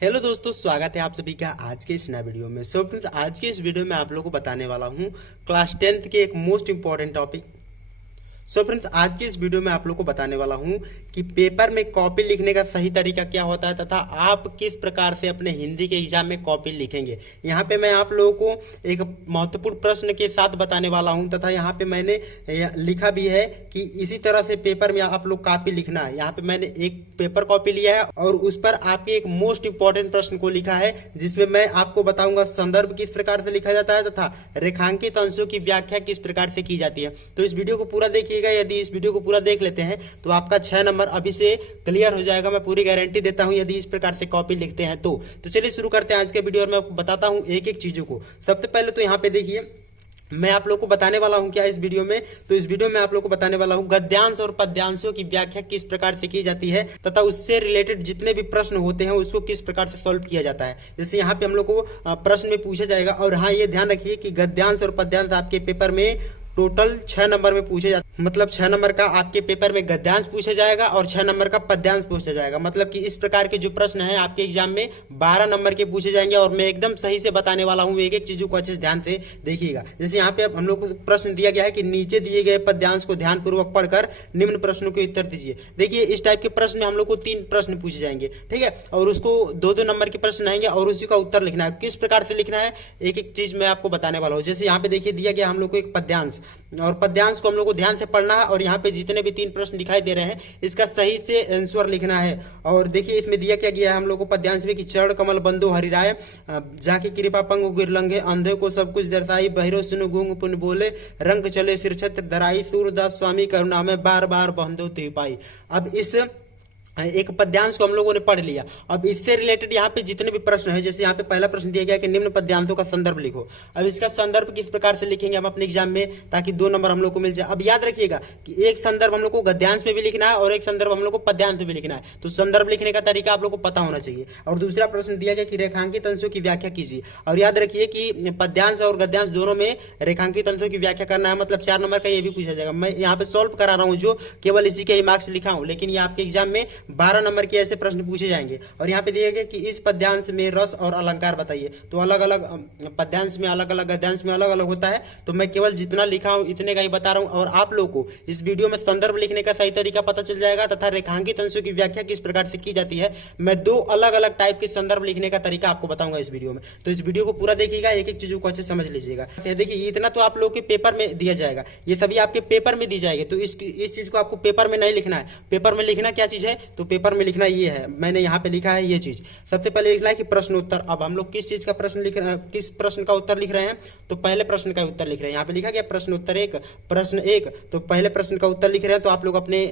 Hello दोस्तों, स्वागत है आप सभी का आज के इस नए वीडियो में। सो फ्रेंड्स, आज के इस वीडियो में आप लोगों को बताने वाला हूँ क्लास 10th के एक most important topic. So friends, आज के इस वीडियो में आप लोग को बताने वाला हूं कि पेपर में कॉपी लिखने का सही तरीका क्या होता है तथा आप किस प्रकार से अपने हिंदी के एग्जाम में कॉपी लिखेंगे। यहाँ पे मैं आप लोगों को एक महत्वपूर्ण प्रश्न के साथ बताने वाला हूं तथा यहाँ पे मैंने लिखा भी है कि इसी तरह से पेपर में आप लोग कॉपी लिखना है। यहाँ पे मैंने एक पेपर कॉपी लिया है और उस पर आपके एक मोस्ट इंपॉर्टेंट प्रश्न को लिखा है, जिसमें मैं आपको बताऊंगा संदर्भ किस प्रकार से लिखा जाता है तथा रेखांकित अंशों की व्याख्या किस प्रकार से की जाती है। तो इस वीडियो को पूरा देखिए। यदि इस वीडियो को पूरा देख लेते हैं तो आपका 6 नंबर अभी से क्लियर हो जाएगा। मैं पूरी गारंटी देता हूं यदि इस प्रकार से कॉपी लिखते हैं तो चलिए शुरू करते हैं आज के वीडियो और मैं आपको बताता हूं एक एक चीजों को। सबसे पहले तो यहाँ पे देखिए, मैं आप लोग को बताने वाला हूं क्या इस वीडियो में, तो इस वीडियो में आप लोग को बताने वाला हूं गद्यांश और पद्यांशों की व्याख्या किस प्रकार से की जाती है तथा उससे रिलेटेड जितने भी प्रश्न होते हैं उसको किस प्रकार से सॉल्व किया जाता है। जैसे यहाँ पे हम लोग को प्रश्न में पूछा जाएगा। और हाँ, ये ध्यान रखिए कि गद्यांश और पद्यांश आपके पेपर में टोटल 6 नंबर में पूछे जाते, मतलब 6 नंबर का आपके पेपर में गद्यांश पूछा जाएगा और 6 नंबर का पद्यांश पूछा जाएगा। मतलब कि इस प्रकार के जो प्रश्न हैं आपके एग्जाम में 12 नंबर के पूछे जाएंगे और मैं एकदम सही से बताने वाला हूं। एक एक चीजों को अच्छे से ध्यान से देखिएगा। जैसे यहाँ पे अब हम लोग को प्रश्न दिया गया है कि नीचे दिए गए पद्यांश को ध्यानपूर्वक पढ़कर निम्न प्रश्नों के उत्तर दीजिए। देखिए, इस टाइप के प्रश्न में हम लोग को 3 प्रश्न पूछे जाएंगे, ठीक है, और उसको 2-2 नंबर के प्रश्न आएंगे और उसी का उत्तर लिखना है। किस प्रकार से लिखना है एक एक चीज मैं आपको बताने वाला हूँ। जैसे यहाँ पे देखिए दिया गया हम लोग को एक पद्यांश, और पद्यांश को हम लोग को ध्यान से पढ़ना है और यहाँ पे जितने भी 3 प्रश्न दिखाई दे रहे हैं इसका सही से आंसर लिखना है। और देखिए इसमें दिया क्या गया है हम लोग को पद्यांश में कि चरण कमल बंधु हरिराय, जाके कृपा पंग गिरलंगे, अंधे को सब कुछ दर्शाई, बहिरो सुनु गूंग पुन बोले, रंग चले सिर छत्र धराई, सूरदास स्वामी करुणा में बार बार बंधो ते पाई। अब इस एक पद्यांश को हम लोगों ने पढ़ लिया। अब इससे रिलेटेड यहाँ पे जितने भी प्रश्न है, जैसे यहाँ पे पहला प्रश्न दिया गया कि निम्न पद्यांशों का संदर्भ लिखो। अब इसका संदर्भ किस प्रकार से लिखेंगे हम अपने एग्जाम में ताकि 2 नंबर हम लोग को मिल जाए। अब याद रखिएगा कि एक संदर्भ हम लोग को गद्यांश में भी लिखना है और एक संदर्भ हम लोग को पद्यांश में भी लिखना है। तो संदर्भ लिखने का तरीका आप लोग को पता होना चाहिए। और दूसरा प्रश्न दिया गया कि रेखांकित अंशों की व्याख्या कीजिए। और याद रखिए कि पद्यांश और गद्यांश दोनों में रेखांकित अंशों की व्याख्या करना है, मतलब 4 नंबर का ये भी पूछा जाएगा। मैं यहाँ पे सॉल्व करा रहा हूँ जो केवल इसी के मार्क्स लिखा हूँ, लेकिन ये आपके एग्जाम में 12 नंबर के ऐसे प्रश्न पूछे जाएंगे। और यहाँ पे दिया गया कि इस पद्यांश में रस और अलंकार बताइए। तो अलग अलग पद्यांश में अलग अलग, गद्यांश में अलग अलग होता है। तो मैं केवल जितना लिखा हूँ इतने का ही बता रहा हूँ और आप लोग को इस वीडियो में संदर्भ लिखने का सही तरीका पता चल जाएगा तथा रेखांकित अंशों की व्याख्या किस प्रकार से की जाती है। मैं 2 अलग अलग टाइप के संदर्भ लिखने का तरीका आपको बताऊंगा इस वीडियो में। तो इस वीडियो को पूरा देखिएगा, एक एक चीजों को अच्छे समझ लीजिएगा। देखिए इतना तो आप लोग के पेपर में दिया जाएगा, ये सभी आपके पेपर में दी जाएगी। तो इस चीज को आपको पेपर में नहीं लिखना है। पेपर में लिखना क्या चीज है, तो पेपर में लिखना ये है, मैंने यहाँ पे लिखा है ये चीज। सबसे पहले लिखना है कि प्रश्न उत्तर। अब हम लोग किस चीज का प्रश्न लिख रहे हैं, किस प्रश्न का उत्तर लिख रहे हैं, तो पहले प्रश्न का उत्तर लिख रहे हैं। यहाँ पे लिखा गया प्रश्न उत्तर 1, प्रश्न 1, तो पहले प्रश्न का उत्तर लिख रहे हैं। तो आप लोग अपने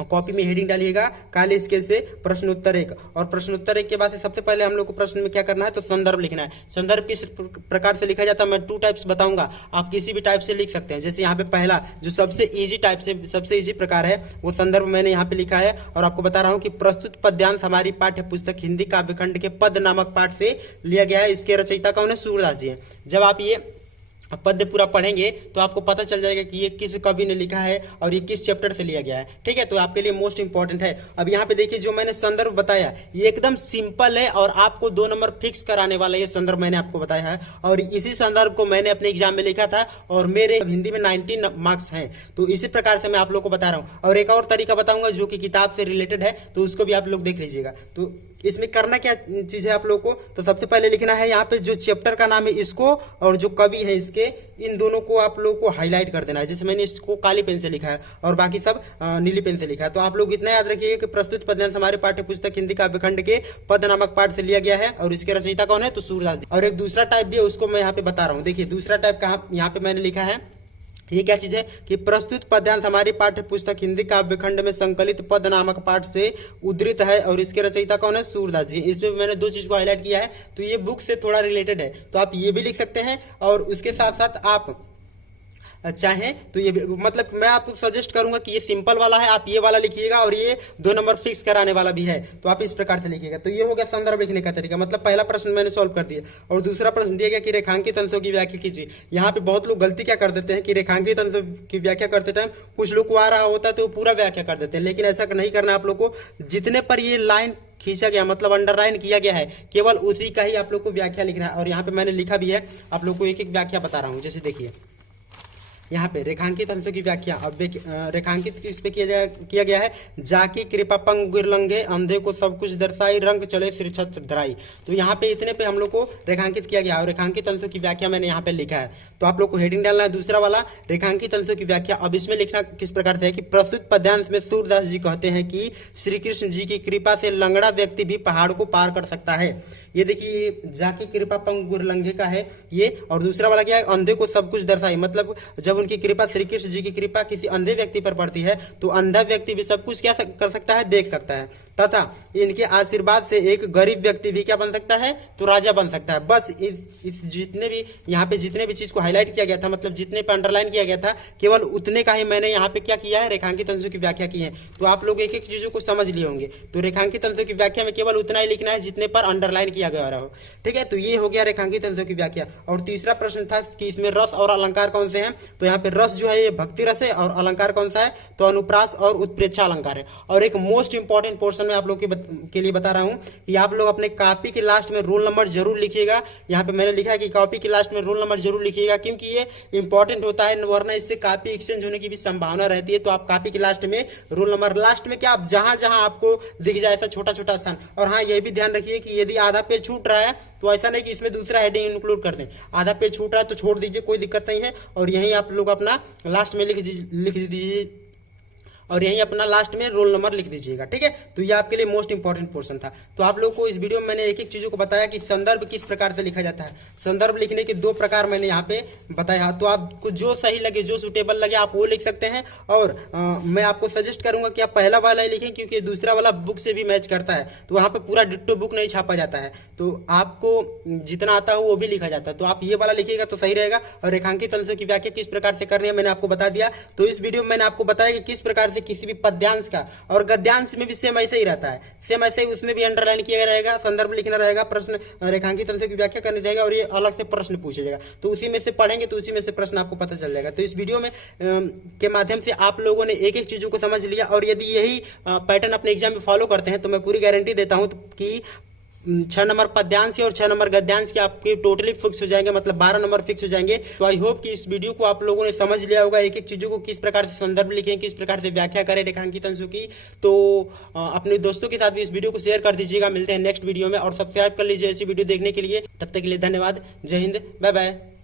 कॉपी में हेडिंग डालिएगा काले स्केल से प्रश्न उत्तर 1। और प्रश्न उत्तर 1 के बाद सबसे पहले हम लोग को प्रश्न में क्या करना है, तो संदर्भ लिखना है। संदर्भ किस प्रकार से लिखा जाता है मैं 2 टाइप्स बताऊंगा, आप किसी भी टाइप से लिख सकते हैं। जैसे यहाँ पे पहला जो सबसे इजी टाइप से, सबसे इजी प्रकार है वो संदर्भ मैंने यहाँ पे लिखा है और आपको बता रहा हूँ कि प्रस्तुत पद्यांश हमारी पाठ्य पुस्तक हिंदी काव्यखंड के पद नामक पाठ से लिया गया है। इसके रचयिता कौन है, सूरदास जी हैं। जब आप ये पद्य पूरा पढ़ेंगे तो आपको पता चल जाएगा कि ये किस कवि ने लिखा है और ये किस चैप्टर से लिया गया है, ठीक है। तो आपके लिए मोस्ट इंपॉर्टेंट है। अब यहाँ पे देखिए जो मैंने संदर्भ बताया ये एकदम सिंपल है और आपको 2 नंबर फिक्स कराने वाला ये संदर्भ मैंने आपको बताया है। और इसी संदर्भ को मैंने अपने एग्जाम में लिखा था और मेरे हिंदी में 19 मार्क्स हैं। तो इसी प्रकार से मैं आप लोग को बता रहा हूँ। और एक और तरीका बताऊंगा जो कि किताब से रिलेटेड है, तो उसको भी आप लोग देख लीजिएगा। तो इसमें करना क्या चीज है आप लोग को, तो सबसे पहले लिखना है यहाँ पे जो चैप्टर का नाम है इसको और जो कवि है इसके, इन दोनों को आप लोग को हाईलाइट कर देना है। जैसे मैंने इसको काली पेन से लिखा है और बाकी सब नीली पेन से लिखा है। तो आप लोग इतना याद रखिए कि प्रस्तुत पद्यांश हमारे पाठ्य पुस्तक हिंदी काव्यखंड के पद नामक पाठ से लिया गया है और इसके रचयिता कौन है, तो सूरदास जी। और एक दूसरा टाइप भी है उसको मैं यहाँ पे बता रहा हूँ। देखिए दूसरा टाइप का यहाँ पे मैंने लिखा है, ये क्या चीज है कि प्रस्तुत पद्यांश हमारी पाठ्य पुस्तक हिंदी काव्यखंड में संकलित पद नामक पाठ से उद्धृत है और इसके रचयिता कौन है, सूरदास जी। इसमें मैंने 2 चीज को हाईलाइट किया है, तो ये बुक से थोड़ा रिलेटेड है, तो आप ये भी लिख सकते हैं। और उसके साथ साथ आप चाहें तो ये मतलब मैं आपको सजेस्ट करूंगा कि ये सिंपल वाला है, आप ये वाला लिखिएगा, और ये 2 नंबर फिक्स कराने वाला भी है, तो आप इस प्रकार से लिखिएगा। तो ये हो गया संदर्भ लिखने का तरीका, मतलब पहला प्रश्न मैंने सॉल्व कर दिया। और दूसरा प्रश्न दिया गया कि रेखांकित अंशों की व्याख्या कीजिए। यहाँ पे बहुत लोग गलती क्या कर देते हैं कि रेखांकित अंशों की व्याख्या करते टाइम कुछ लोग को आ रहा होता है तो वो पूरा व्याख्या कर देते हैं, लेकिन ऐसा नहीं करना आप लोग को। जितने पर ये लाइन खींचा गया मतलब अंडरलाइन किया गया है, केवल उसी का ही आप लोग को व्याख्या लिखना है। और यहाँ पे मैंने लिखा भी है, आप लोग को एक एक व्याख्या बता रहा हूँ। जैसे देखिए यहाँ पे रेखांकित अंशों की व्याख्या, अब रेखांकित किस पे किया गया है, जाकी कृपा पंग गिरलंगे अंधे को सब कुछ दर्शाई रंग चले सिर छत्र धराई। तो यहाँ पे इतने पे हम लोग को रेखांकित किया गया और रेखांकित अंशों की व्याख्या मैंने यहाँ पे लिखा है। तो आप लोग को हेडिंग डालना है दूसरा वाला रेखांकित अंशों की व्याख्या। अब इसमें लिखना किस प्रकार से है कि प्रस्तुत पद्यांश में सूरदास जी कहते हैं कि श्री कृष्ण जी की कृपा से लंगड़ा व्यक्ति भी पहाड़ को पार कर सकता है। ये देखिए जाकी कृपा पंग गुरलंगे का है ये। और दूसरा वाला क्या है, अंधे को सब कुछ दर्शाई, मतलब जब उनकी कृपा श्री कृष्ण जी की कृपा किसी अंधे व्यक्ति पर पड़ती है तो अंधा व्यक्ति भी सब कुछ क्या कर सकता है, देख सकता है, तथा इनके आशीर्वाद से एक गरीब व्यक्ति भी क्या बन सकता है, तो राजा बन सकता है। बस इस जितने भी यहाँ पे जितने भी चीज को हाईलाइट किया गया था, मतलब जितने पे अंडरलाइन किया गया था, केवल उतने का ही मैंने यहाँ पे क्या किया है, रेखांकित अंशों की व्याख्या की है। तो आप लोग एक एक चीजों को समझ लिए होंगे। तो रेखांकित अंशों की व्याख्या में केवल उतना ही लिखना है जितने पर अंडरलाइन किया गया रहा हो, ठीक है। तो ये हो गया रेखांकित अंशों की व्याख्या। और तीसरा प्रश्न था कि इसमें रस और अलंकार कौन से हैं। तो यहाँ पे रस जो है ये भक्ति रस है, और अलंकार कौन सा है, तो अनुप्रास और उत्प्रेक्षा अलंकार है। और एक मोस्ट इंपॉर्टेंट पोर्शन में आप लोग के लिए बता रहा हूँ कि आप लोग अपने कॉपी के लास्ट में रोल नंबर जरूर लिखिएगा। यहाँ पे मैंने लिखा है कि कॉपी के लास्ट में रोल नंबर जरूर लिखिएगा, क्योंकि ये इंपॉर्टेंट होता है, वरना इससे कॉपी एक्सचेंज होने की भी संभावना रहती है। तो आप कॉपी के लास्ट में रोल नंबर, लास्ट में क्या, आप जहां जहां आपको दिख जाए ऐसा छोटा छोटा स्थान। और हाँ, ये भी ध्यान रखिए कि यदि आधा पेज छूट रहा है तो ऐसा नहीं कि इसमें दूसरा हेडिंग इंक्लूड कर दें। आधा पेज छूट रहा है तो छोड़ दीजिए, कोई दिक्कत नहीं है। और यहीं आप लोग अपना लास्ट में लिख दीजिए, और यहीं अपना लास्ट में रोल नंबर लिख दीजिएगा, ठीक है। तो ये आपके लिए मोस्ट इंपॉर्टेंट पोर्शन था। तो आप लोगों को इस वीडियो में मैंने एक एक चीज़ों को बताया कि संदर्भ किस प्रकार से लिखा जाता है। संदर्भ लिखने के 2 प्रकार मैंने यहाँ पे बताया। तो आपको जो सही लगे, जो सुटेबल लगे, आप वो लिख सकते हैं। और मैं आपको सजेस्ट करूंगा कि आप पहला वाला ही लिखें, क्योंकि दूसरा वाला बुक से भी मैच करता है। तो वहाँ पर पूरा डिट्टो बुक नहीं छापा जाता है, तो आपको जितना आता है वो भी लिखा जाता है। तो आप ये वाला लिखिएगा तो सही रहेगा। और रेखांकित अंशों की व्याख्या किस प्रकार से करनी है मैंने आपको बता दिया। तो इस वीडियो में मैंने आपको बताया कि किस प्रकार से किसी भी पद्यांश का, और गद्यांश में भी सेम ऐसे ही रहता है, सेम ऐसे ही उसमें भी अंडरलाइन किया रहेगा, संदर्भ लिखना रहेगा, प्रश्न रेखांकित अंशों की व्याख्या करनी रहेगा, और ये अलग से प्रश्न पूछा जाएगा। तो उसी में से पढ़ेंगे तो उसी में से प्रश्न आपको पता चल जाएगा। तो इस वीडियो में के माध्यम से आप लोगों ने एक एक चीजों को समझ लिया। और यदि यही पैटर्न अपने एग्जाम में फॉलो करते हैं तो मैं पूरी गारंटी देता हूं कि 6 नंबर पद्यांश और 6 नंबर गद्यांश के आपके टोटली फिक्स हो जाएंगे, मतलब 12 नंबर फिक्स हो जाएंगे। तो आई होप कि इस वीडियो को आप लोगों ने समझ लिया होगा, एक एक चीजों को किस प्रकार से संदर्भ लिखें, किस प्रकार से व्याख्या करें रेखांकित अंशों की। तो अपने दोस्तों के साथ भी इस वीडियो को शेयर कर दीजिएगा। मिलते हैं नेक्स्ट वीडियो में, और सब्सक्राइब कर लीजिए ऐसी वीडियो देखने के लिए। तब तक के लिए धन्यवाद। जय हिंद, बाय बाय।